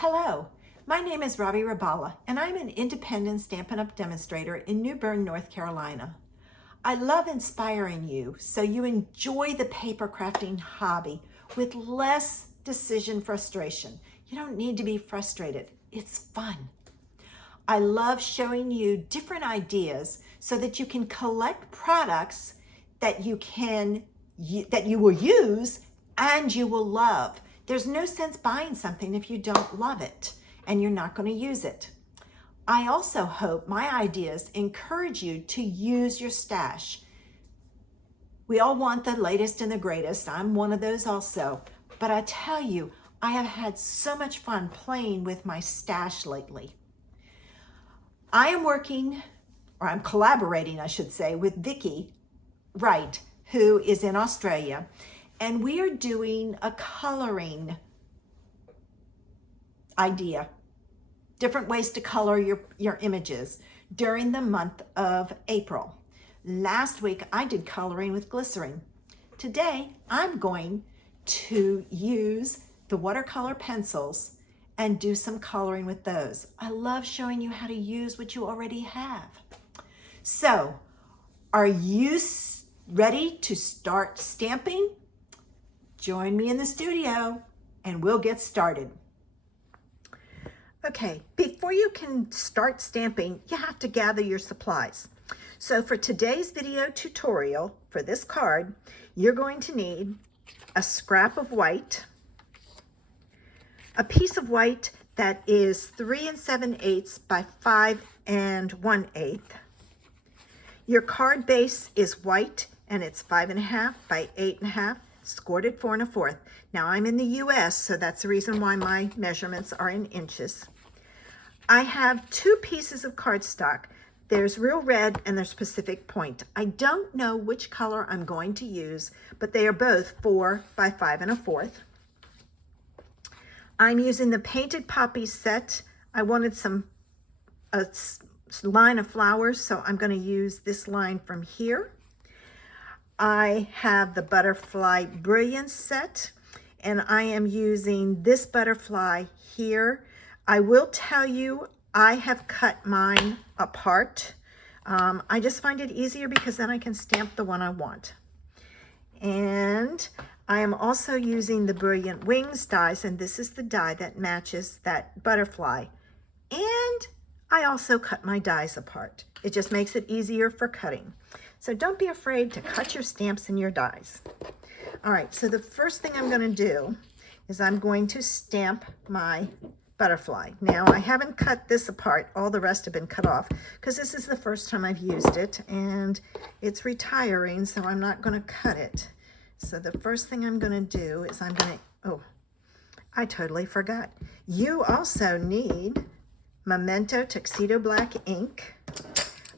Hello, my name is Robbie Rabala, and I'm an independent Stampin' Up! Demonstrator in New Bern, North Carolina. I love inspiring you so you enjoy the paper crafting hobby with less decision frustration. You don't need to be frustrated. It's fun. I love showing you different ideas so that you can collect products that you will use and you will love. There's no sense buying something if you don't love it and you're not going to use it. I also hope my ideas encourage you to use your stash. We all want the latest and the greatest. I'm one of those also. But I tell you, I have had so much fun playing with my stash lately. I am working, or I'm collaborating, I should say, with Vicki Wright, who is in Australia. And we are doing a coloring idea, different ways to color your images during the month of April. Last week, I did coloring with glycerin. Today, I'm going to use the watercolor pencils and do some coloring with those. I love showing you how to use what you already have. So, are you ready to start stamping? Join me in the studio and we'll get started. Okay, before you can start stamping, you have to gather your supplies. So for today's video tutorial for this card, you're going to need a scrap of white, a piece of white that is 3 7/8 by 5 1/8. Your card base is white and it's 5 1/2 by 8 1/2. Scored at 4 1/4. Now I'm in the US, so that's the reason why my measurements are in inches. I have 2 pieces of cardstock. There's Real Red and there's Pacific Point. I don't know which color I'm going to use, but they are both 4 by 5 1/4. I'm using the Painted Poppy set. I wanted a line of flowers, so I'm going to use this line from here. I have the Butterfly Brilliance set, and I am using this butterfly here. I will tell you, I have cut mine apart. I just find it easier because then I can stamp the one I want. And I am also using the Brilliant Wings dies, and this is the die that matches that butterfly. And I also cut my dies apart. It just makes it easier for cutting. So don't be afraid to cut your stamps and your dies. All right, so the first thing I'm going to do is I'm going to stamp my butterfly. Now, I haven't cut this apart. All the rest have been cut off because this is the first time I've used it, and it's retiring, so I'm not going to cut it. So the first thing I'm going to do is I'm going to, oh, I totally forgot. You also need Memento Tuxedo Black ink.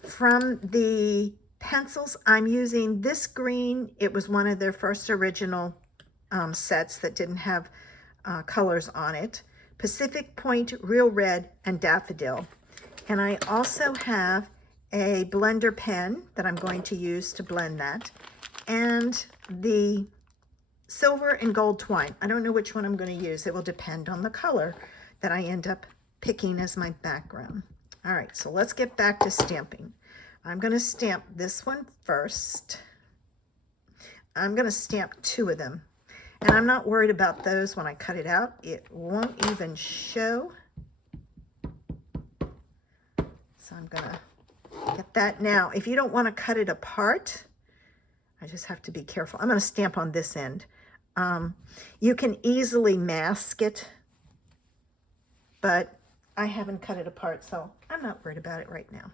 From the pencils, I'm using this green. It was one of their first original sets that didn't have colors on it. Pacific Point, Real Red, and Daffodil. And I also have a blender pen that I'm going to use to blend that. And the silver and gold twine. I don't know which one I'm going to use. It will depend on the color that I end up picking as my background. All right, so let's get back to stamping. I'm going to stamp this one first. I'm going to stamp 2 of them. And I'm not worried about those when I cut it out. It won't even show. So I'm going to get that. Now, if you don't want to cut it apart, I just have to be careful. I'm going to stamp on this end. You can easily mask it, but I haven't cut it apart, so I'm not worried about it right now.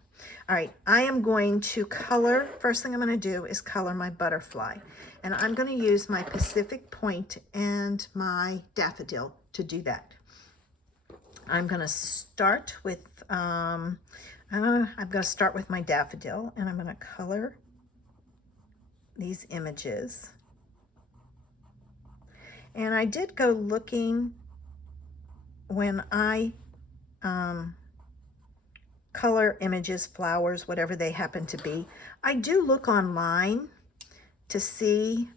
All right, I am going to color. First thing I'm going to do is color my butterfly. And I'm going to use my Pacific Point and my Daffodil to do that. I'm going to start with, I'm going to start with my Daffodil, and I'm going to color these images. And I did go looking when I color images, flowers, whatever they happen to be. I do look online to see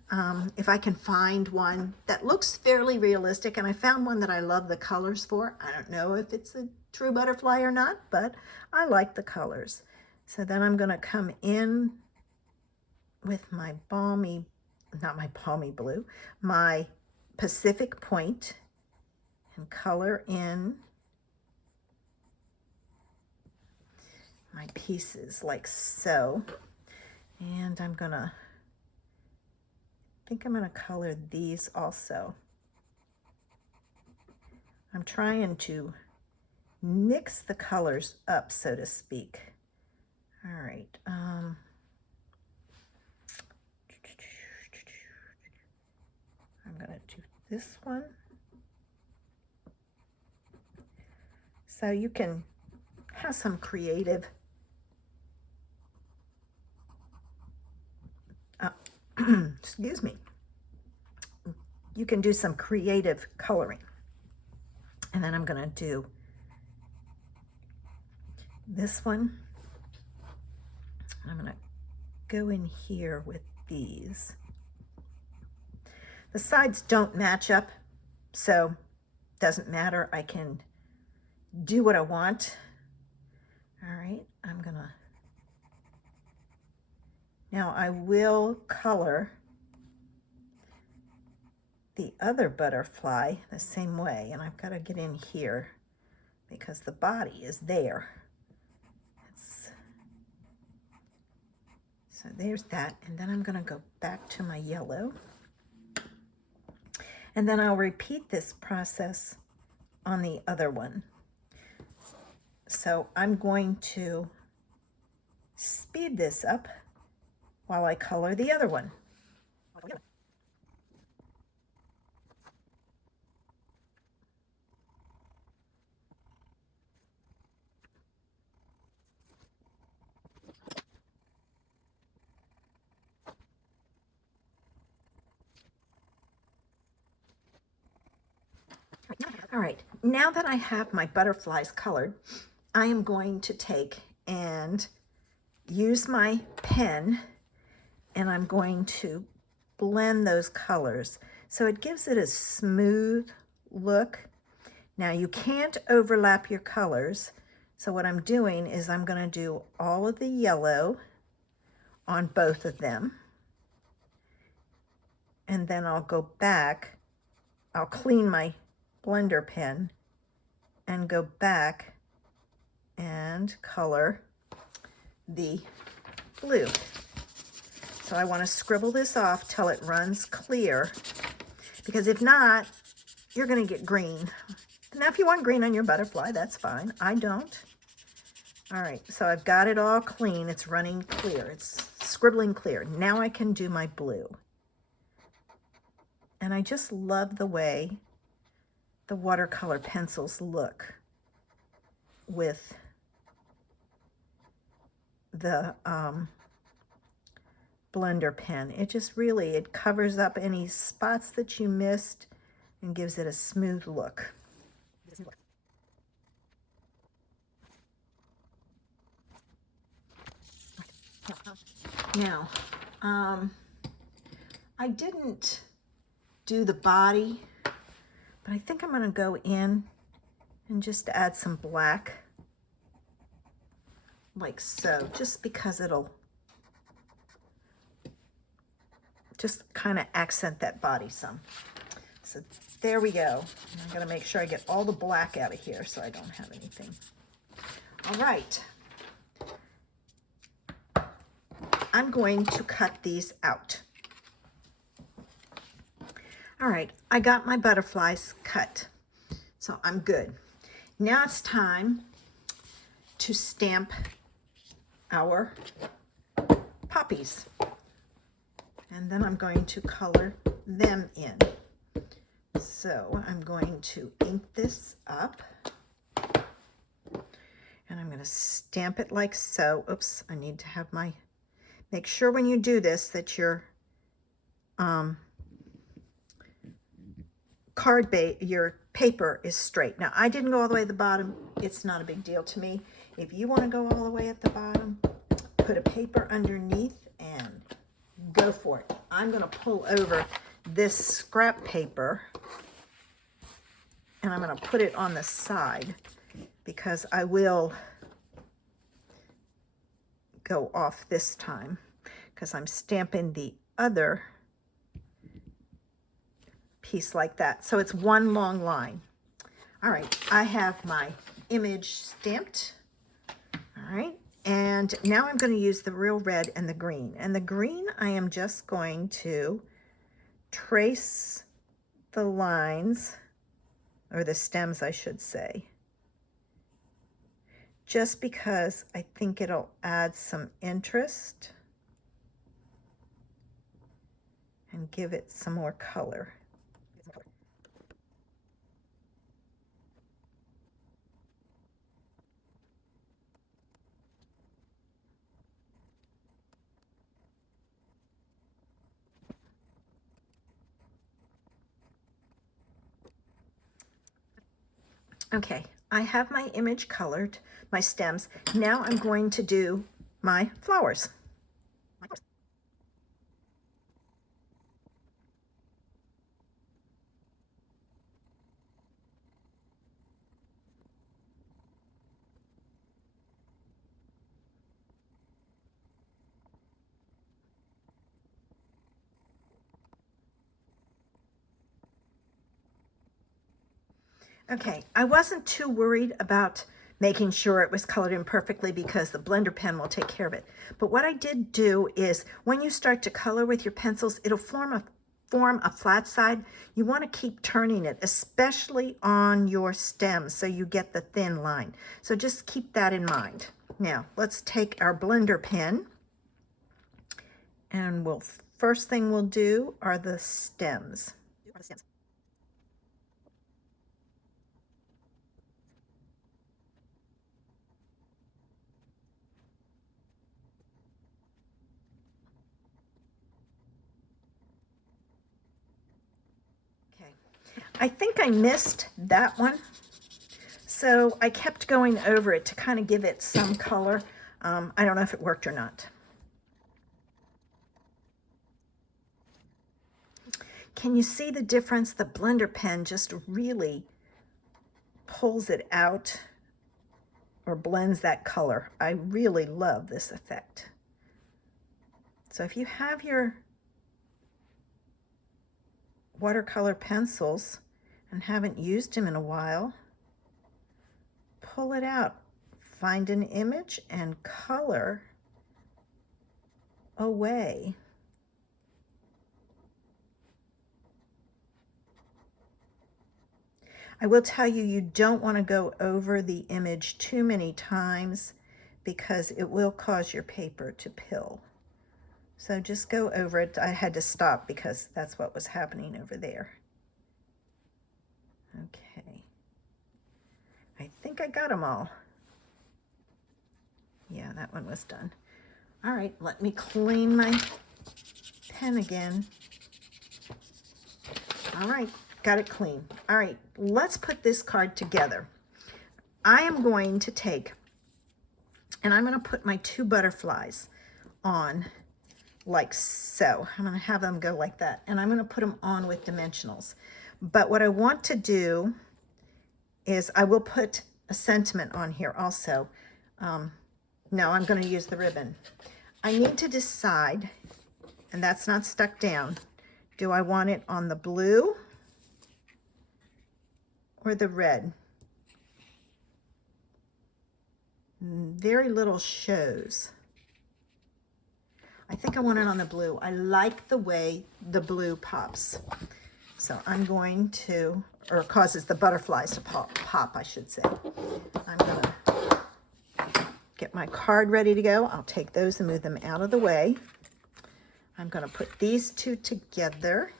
if I can find one that looks fairly realistic. And I found one that I love the colors for. I don't know if it's a true butterfly or not, but I like the colors. So then I'm going to come in with my balmy, not my balmy blue, my Pacific Point, and color in my pieces like so. And I'm gonna, I think I'm gonna color these also. I'm trying to mix the colors up, so to speak. All right. I'm gonna do this one. So you can have some creative excuse me. You can do some creative coloring. And then I'm going to do this one. I'm going to go in here with these. The sides don't match up, so doesn't matter. I can do what I want. All right, I'm going to, now I will color the other butterfly the same way, and I've got to get in here because the body is there. So there's that, and then I'm going to go back to my yellow, and then I'll repeat this process on the other one. So I'm going to speed this up while I color the other one. All right, now that I have my butterflies colored, I am going to take and use my pen, and I'm going to blend those colors so it gives it a smooth look. Now you can't overlap your colors, so what I'm doing is I'm going to do all of the yellow on both of them, and then I'll go back, I'll clean my blender pen and go back and color the blue. So I want to scribble this off till it runs clear, because if not, you're going to get green. Now, if you want green on your butterfly, that's fine. I don't. All right, so I've got it all clean. It's running clear. It's scribbling clear. Now I can do my blue. And I just love the way the watercolor pencils look with the blender pen. It just really, it covers up any spots that you missed and gives it a smooth look. Now, I didn't do the body, but I think I'm going to go in and just add some black, like so, just because it'll just kind of accent that body some. So there we go. I'm going to make sure I get all the black out of here so I don't have anything. All right. I'm going to cut these out. All right, I got my butterflies cut, so I'm good. Now it's time to stamp our poppies. And then I'm going to color them in. So I'm going to ink this up. And I'm going to stamp it like so. Oops, I need to have my... Make sure when you do this that your your paper is straight. Now, I didn't go all the way at the bottom. It's not a big deal to me. If you want to go all the way at the bottom, put a paper underneath and go for it. I'm going to pull over this scrap paper and I'm going to put it on the side because I will go off this time because I'm stamping the other piece like that. So it's one long line. All right, I have my image stamped. All right, and now I'm going to use the real red and the green. And the green, I am just going to trace the lines, or the stems, I should say, just because I think it'll add some interest and give it some more color. Okay, I have my image colored, my stems. Now I'm going to do my flowers. Okay, I wasn't too worried about making sure it was colored in perfectly because the blender pen will take care of it. But what I did do is when you start to color with your pencils, it'll form a flat side. You want to keep turning it, especially on your stems, so you get the thin line. So just keep that in mind. Now, let's take our blender pen and first thing we'll do are the stems. I think I missed that one, so I kept going over it to kind of give it some color. I don't know if it worked or not. Can you see the difference? The blender pen just really pulls it out or blends that color. I really love this effect. So if you have your watercolor pencils and haven't used them in a while, pull it out, find an image and color away. I will tell you, you don't want to go over the image too many times because it will cause your paper to pill. So just go over it. I had to stop because that's what was happening over there. Okay. I think I got them all. Yeah, that one was done. All right, let me clean my pen again. All right, got it clean. All right, let's put this card together. I am going to take, and I'm going to put my two butterflies on like so. I'm going to have them go like that, and I'm going to put them on with dimensionals. But what I want to do is I will put a sentiment on here also. No, I'm going to use the ribbon. I need to decide, and that's not stuck down, do I want it on the blue or the red? Very little shows. I think I want it on the blue. I like the way the blue pops. So I'm going to, or causes the butterflies to pop, I should say. I'm going to get my card ready to go. I'll take those and move them out of the way. I'm going to put these two together.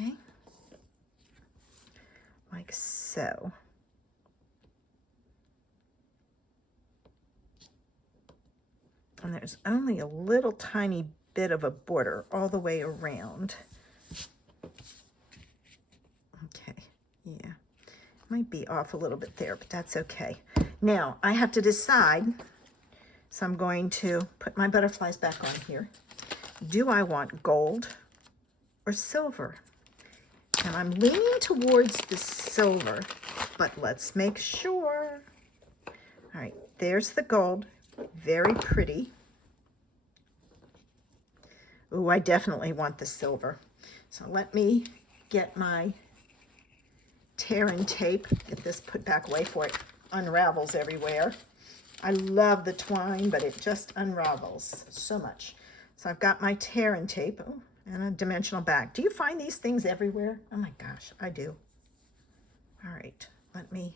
Okay. Like so. And there's only a little tiny bit of a border all the way around. Okay, yeah. Might be off a little bit there, but that's okay. Now I have to decide, so I'm going to put my butterflies back on here. Do I want gold or silver? And I'm leaning towards the silver, but let's make sure. All right, there's the gold, very pretty. Ooh, I definitely want the silver. So let me get my tear and tape, get this put back away before it unravels everywhere. I love the twine, but it just unravels so much. So I've got my tear and tape and a dimensional back. Do you find these things everywhere? Oh my gosh, I do. All right, let me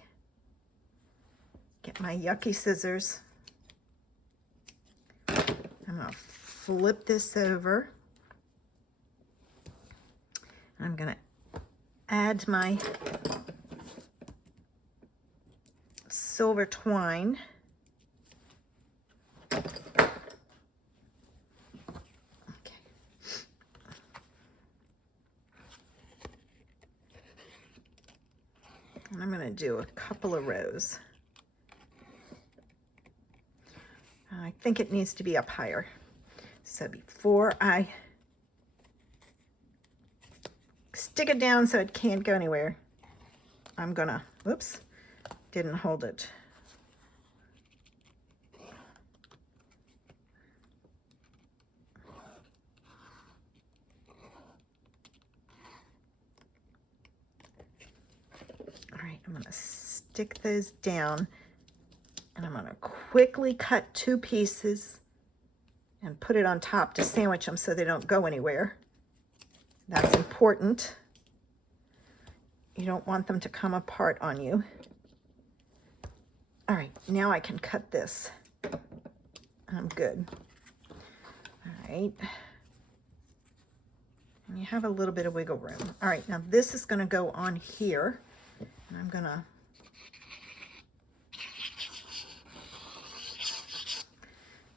get my yucky scissors. I'm gonna flip this over. I'm gonna add my silver twine. Okay. And I'm gonna do a couple of rows. I think it needs to be up higher. So before I stick it down so it can't go anywhere, I'm gonna, whoops, didn't hold it. All right, I'm gonna stick those down and I'm gonna quickly cut 2 pieces and put it on top to sandwich them so they don't go anywhere. That's important. You don't want them to come apart on you. All right, now I can cut this. I'm good. All right. And you have a little bit of wiggle room. All right, now this is gonna go on here. And I'm gonna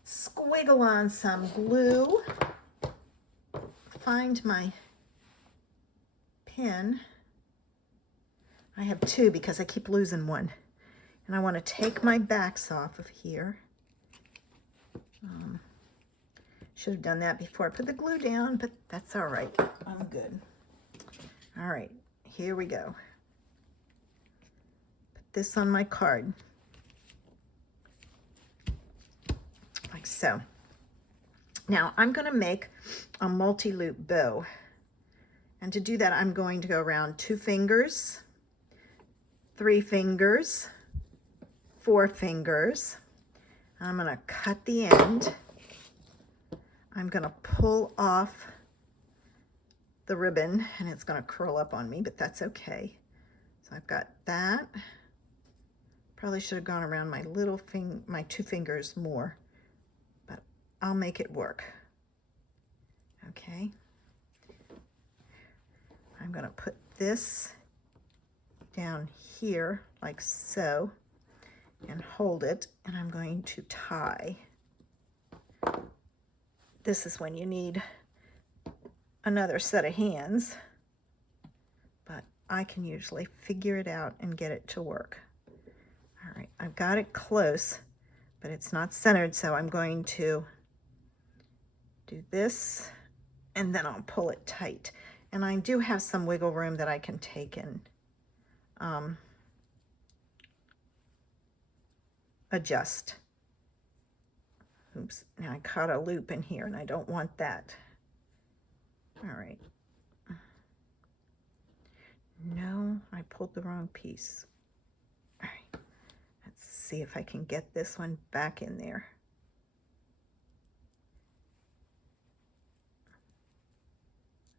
squiggle on some glue. Find my pin. I have 2 because I keep losing one. And I want to take my backs off of here. Should have done that before I put the glue down, but that's all right. I'm good. All right, here we go. Put this on my card. Like so. Now I'm going to make a multi-loop bow. And to do that, I'm going to go around 2 fingers, 3 fingers, 4 fingers. I'm going to cut the end. I'm going to pull off the ribbon and it's going to curl up on me, but that's okay. So I've got that. Probably should have gone around my little my 2 fingers more, but I'll make it work. Okay. I'm going to put this down here like so and hold it, and I'm going to tie. This is when you need another set of hands, but I can usually figure it out and get it to work. All right, I've got it close, but it's not centered, so I'm going to do this, and then I'll pull it tight. And I do have some wiggle room that I can take and adjust. Oops, now I caught a loop in here and I don't want that. All right. No, I pulled the wrong piece. All right, let's see if I can get this one back in there.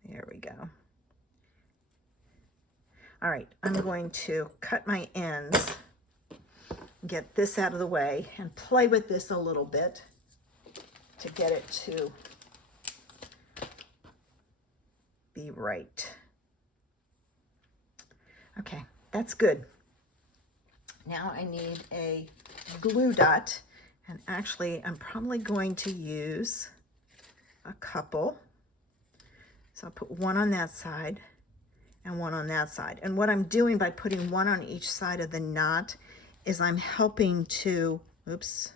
There we go. All right, I'm going to cut my ends, get this out of the way, and play with this a little bit to get it to be right. Okay, that's good. Now I need a glue dot, and actually I'm probably going to use a couple. So I'll put one on that side and one on that side. And what I'm doing by putting one on each side of the knot is I'm helping to, oops,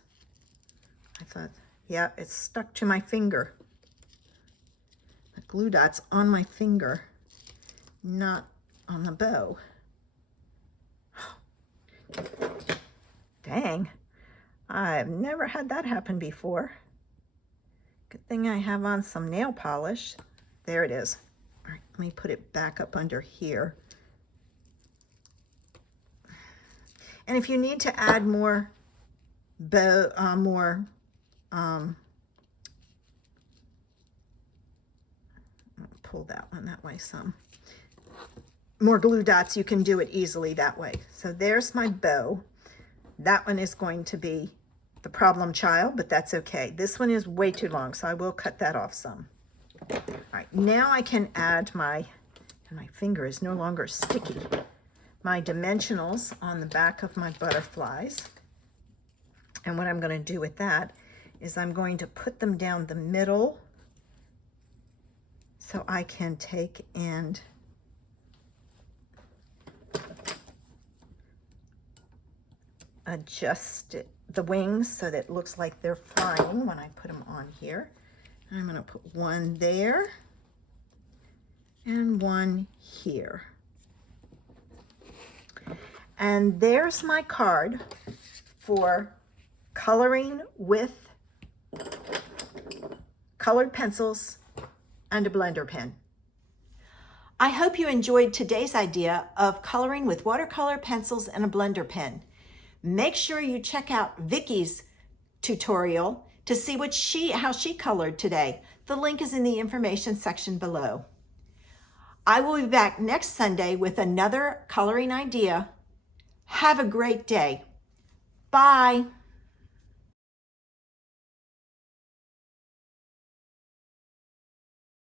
I thought, yeah, it's stuck to my finger. The glue dot's on my finger, not on the bow. Dang, I've never had that happen before. Good thing I have on some nail polish. There it is. All right, let me put it back up under here. And if you need to add more bow, pull that one that way some. More glue dots, you can do it easily that way. So there's my bow. That one is going to be the problem child, but that's okay. This one is way too long, so I will cut that off some. All right, now I can add my finger is no longer sticky, my dimensionals on the back of my butterflies. And what I'm going to do with that is I'm going to put them down the middle so I can take and adjust the wings so that it looks like they're flying when I put them on here. And I'm going to put one there and one here. And there's my card for coloring with colored pencils and a blender pen. I hope you enjoyed today's idea of coloring with watercolor pencils and a blender pen. Make sure you check out Vicky's tutorial to see how she colored today. The link is in the information section below. I will be back next Sunday with another coloring idea. Have a great day. Bye.